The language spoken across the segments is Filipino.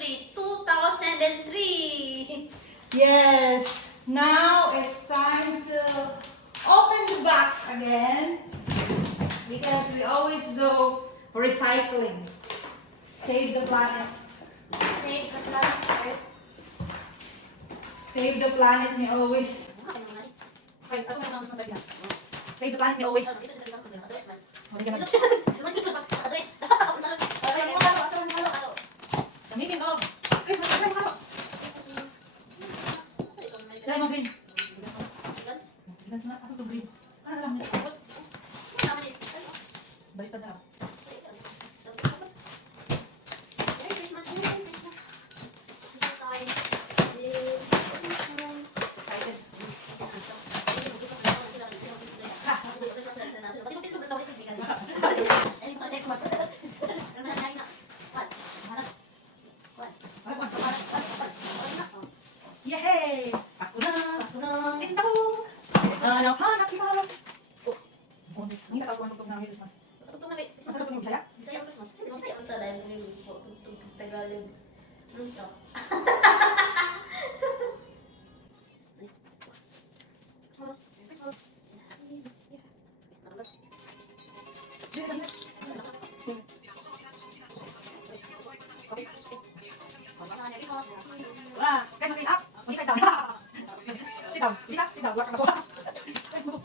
anniversary 2003. Yes. Now it's time to open the box again because we always do recycling. Save the planet. Save the planet Earth. Save the planet me always. Ay, ako na mas masaya. Save the planet me always. Gamitin mo. Dahil mo green. Gilas na, asa to green? Ano lang niya? Balik na. Yay! Pasko na! Sinta ko! Hanap kita! Oh, hindi nakakakuha ng namin Christmas. Tutong na ba? Masa tutong yung Bisaya? Bisaya ang Christmas. Sige, Bisaya ang talay mo yung tutong Tagalog. Lusa. Christmas. Wah, guys, sit up. Sit down. Sit down. Sit down. Wala ka ba?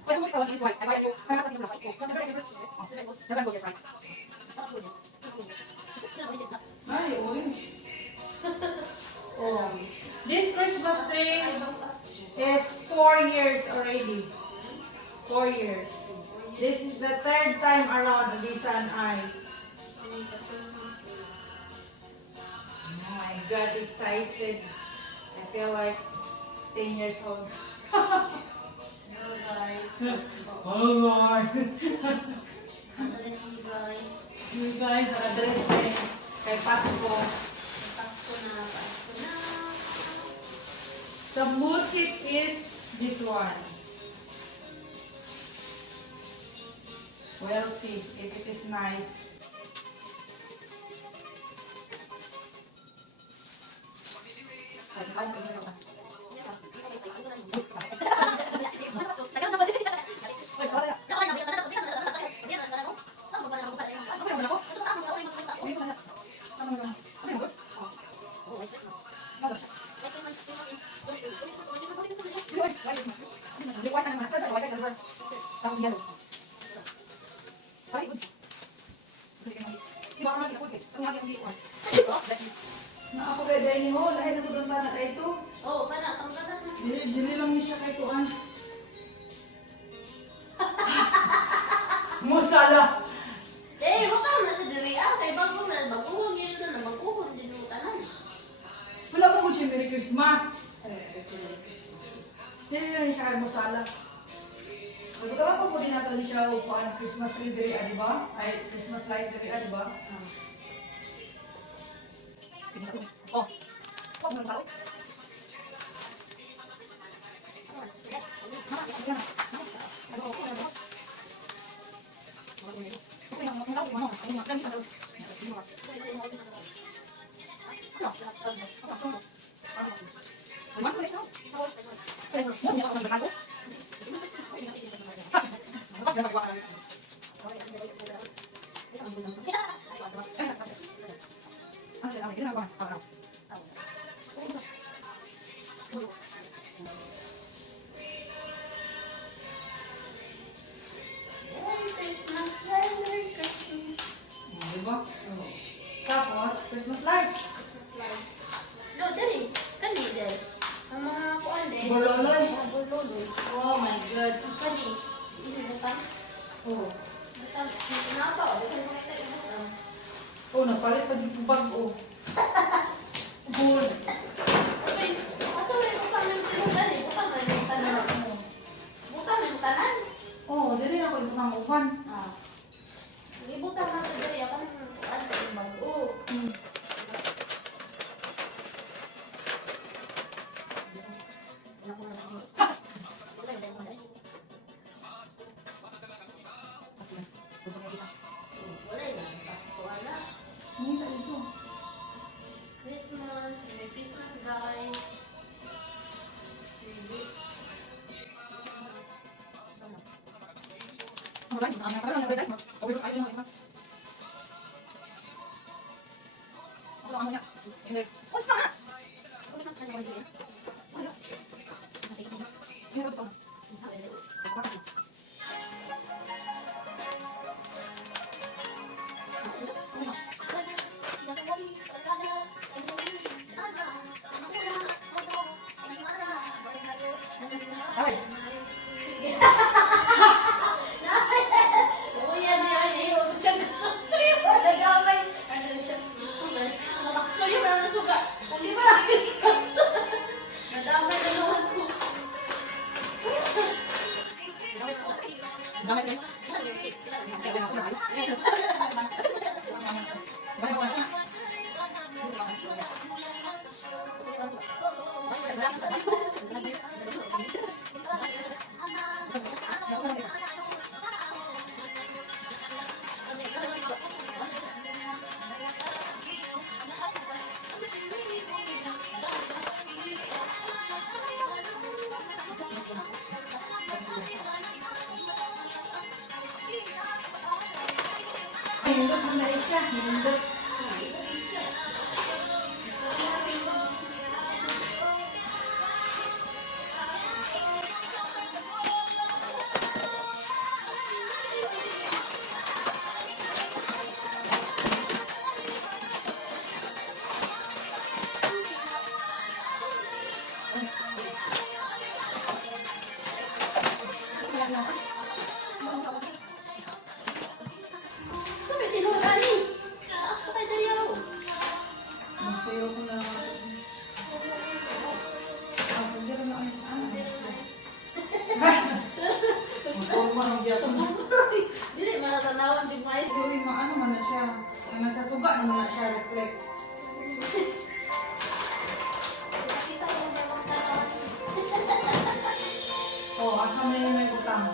Pwede mo ikaw is white. Ay, ayaw. Kaya natin yung black. Dagan go get right. Ay, orange. Oh. This Christmas tree is 4 years already. 4 years. This is the third time around Odessa and I. Oh my God, excited. I feel like 10 years old. Hello guys. Oh Lord. Bless you guys. You guys are addressing kay Pasko. Pasko na. The motif is this one. We'll see if it is nice. Na ako kay Dani mo, dahil nagpunta na kay ito. Oh, kana ang kana na. Dili lang niya siya kay tuan. Musala. Eh, butang na sa diri kay bagong gid na baguhon din mo tanan. Wala pa mo siya Merry Christmas. Dili lang siya kay musala. Pagkatapos pa po din nato siya upaan Christmas tree diri, di ba? Ay, Christmas light diri, di ba? Oh. Oh, meron tao. Merry Christmas. Diba? Tapos, Christmas lights. No, dali. Kani dali. Ang mga kuan dali. Bololoy. Bololoy. Oh my God. Kani. Ini datang. Oh. Datang. Kenapa? Bukan mereka yang datang. Oh, napalit pa dito bago. Good. Okay. Asa may bukan ng dali. Bukan may tanan. Bukan may tanan. Oh, dili na ako dito ng upan. Ah. Ibutan na sa dali. Ako ng kuan ng bago. Wala na. Pasko na. Hindi sa ito. Christmas Kuya niya, ayaw siya nasuktri. Nag-away. Ano siya? Makasuyo na ng suga. Hindi mo lang nadamay na naman ko. Hindot mo na siya. Hindot. Sabi, tinura ni. Ako tayo dayaw. Masayo ko na. Sige na ang Magpurma ang diyato mo. Dili, malatanawan din may. Pero maano man na siya. Ang nasa suga naman na siya reflect. Nakita ko may magtanawan. Oh, asa mo yung may butang?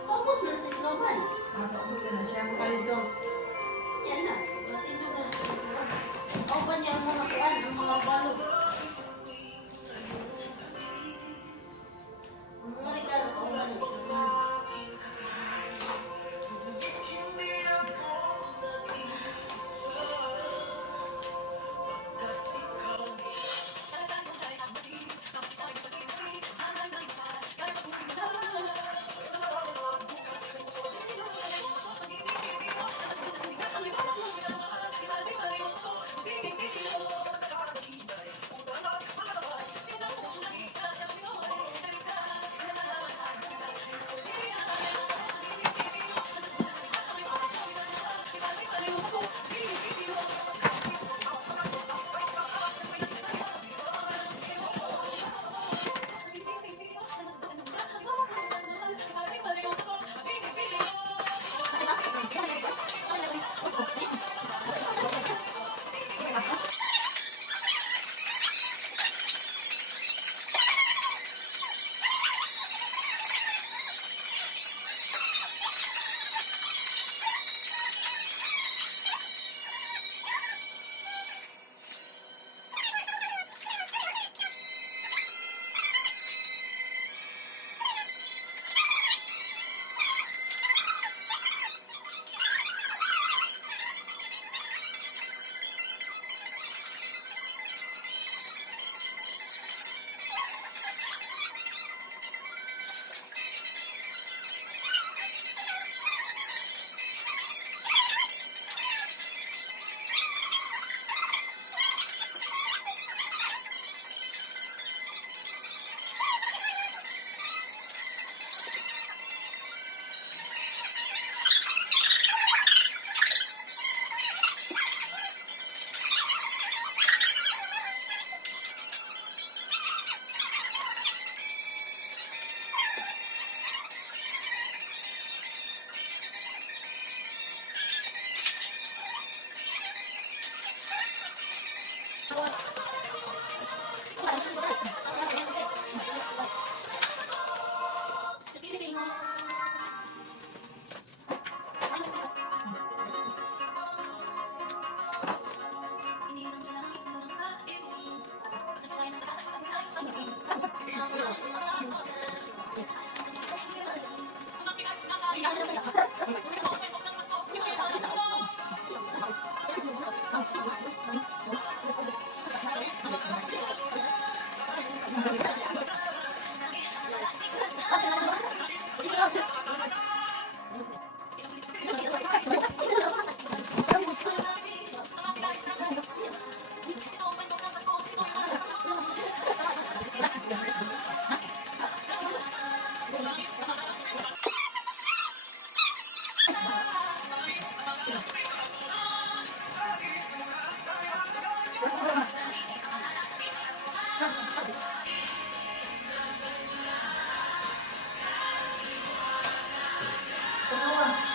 Sapos man si Snowman. Nasa ubos na siya. Kaldo. Yan na. Matino na. Ako ba niya ang mga kuwan, ang mga balog. Ang mga regalo ko ba niya?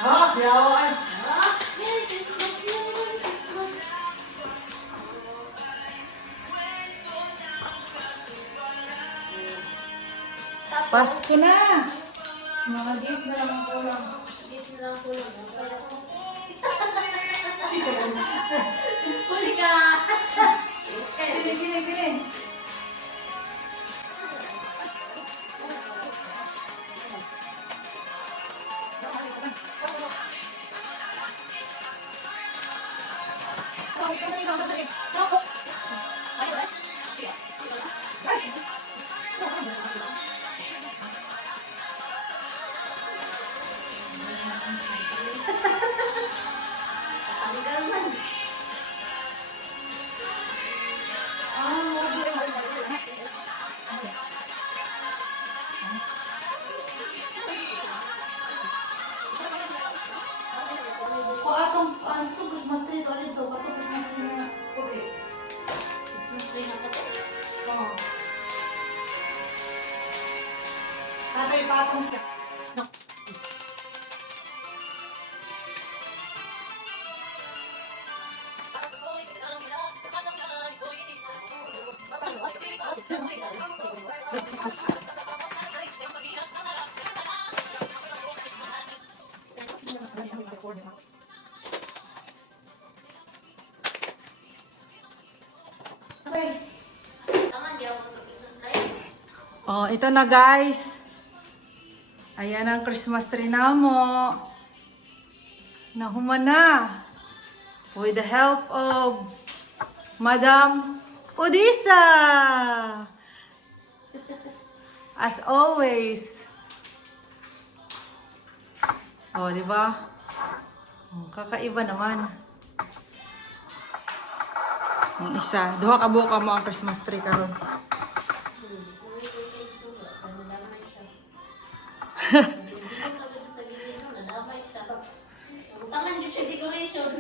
Ah, yawan. Merry Christmas, Merry Christmas. Pasko na. Mga gift na lang ang kulang. Gift na lang ko lang. Huli ka! Gini, gini, gini. Tanggal man. O atong Christmas tree dito. Atong Christmas tree na puti. Christmas tree na pati. Oo. Tatay patong siya. Okay. Tangan, di ako ito Christmas tree. Oh, ito na guys. Ayan ang Christmas tree namo. Nahuman na. With the help of Madam Odessa. As always. Oh, di ba? Oh, kakaiba naman. Yung isa. Duha ka buka mo ang Christmas tree karon. Uwi ko kay Suga. Nadamay siya. Hindi ko pagod sa gilid nun. Nadamay siya. Tangan yun siya decoration.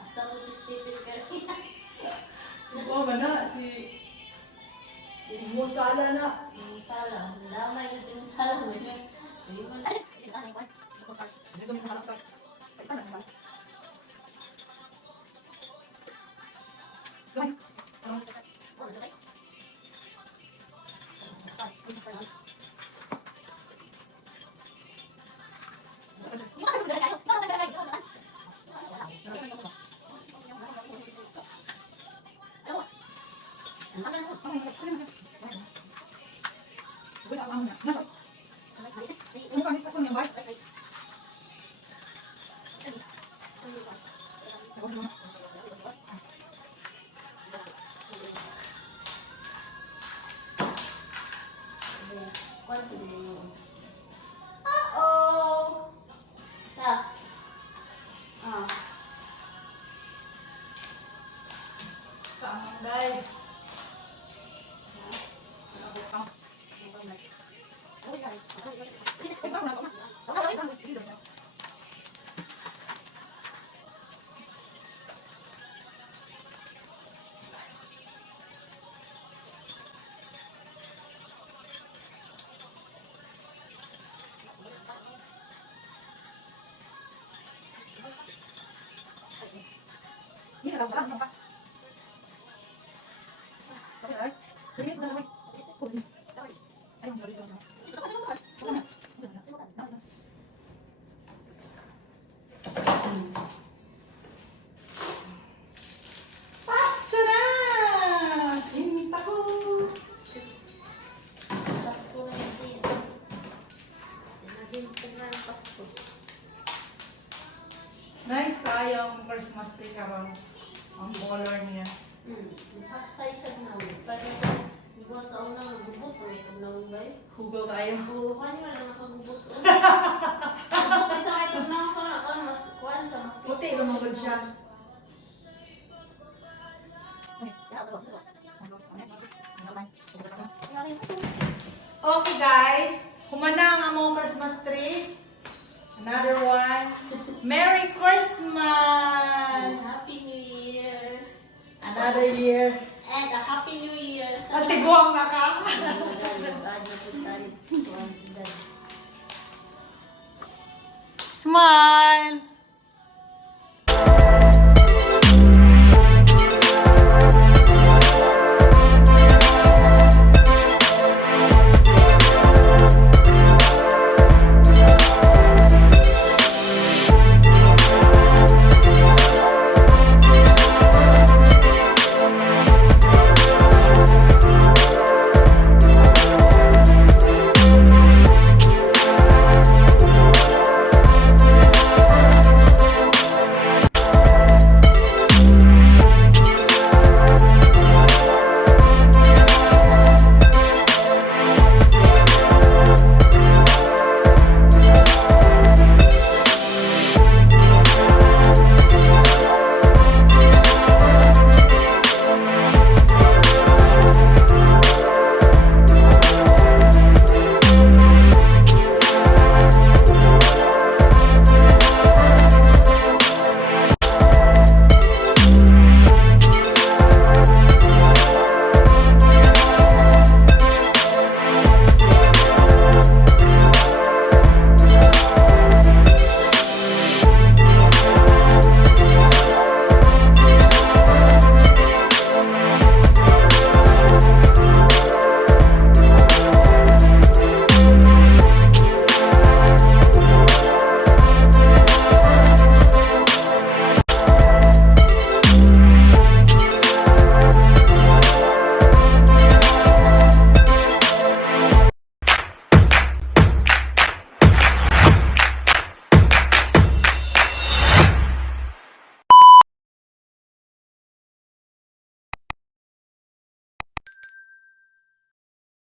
Asa ko si Stephen Curry. Oo ba na? Si Musala na. Si Musala. Nadamay yun si Musala. Hindi mo na. Uh-oh! Sa? Ah. Saan ang day? Pasko na! Sinita ko! Pasko na yung sin. Naghintay na ang Pasko. Nice kayong Christmas tree karon. Ang color niya. Mas Sapsay siya na. Pero buwan sa unang nagubot ko itong naon ba eh. Hugaw kayo. Oo, kanya wala nakagubot. Gubot ito ay itong naon sa nakon. Mas kuhan siya, mas Puti, lumabad siya. Okay guys, humana ang among Christmas tree. Another one. Merry Christmas! Happy New Year! Another year. And a Happy New Year! At tiguang na ka. Smile!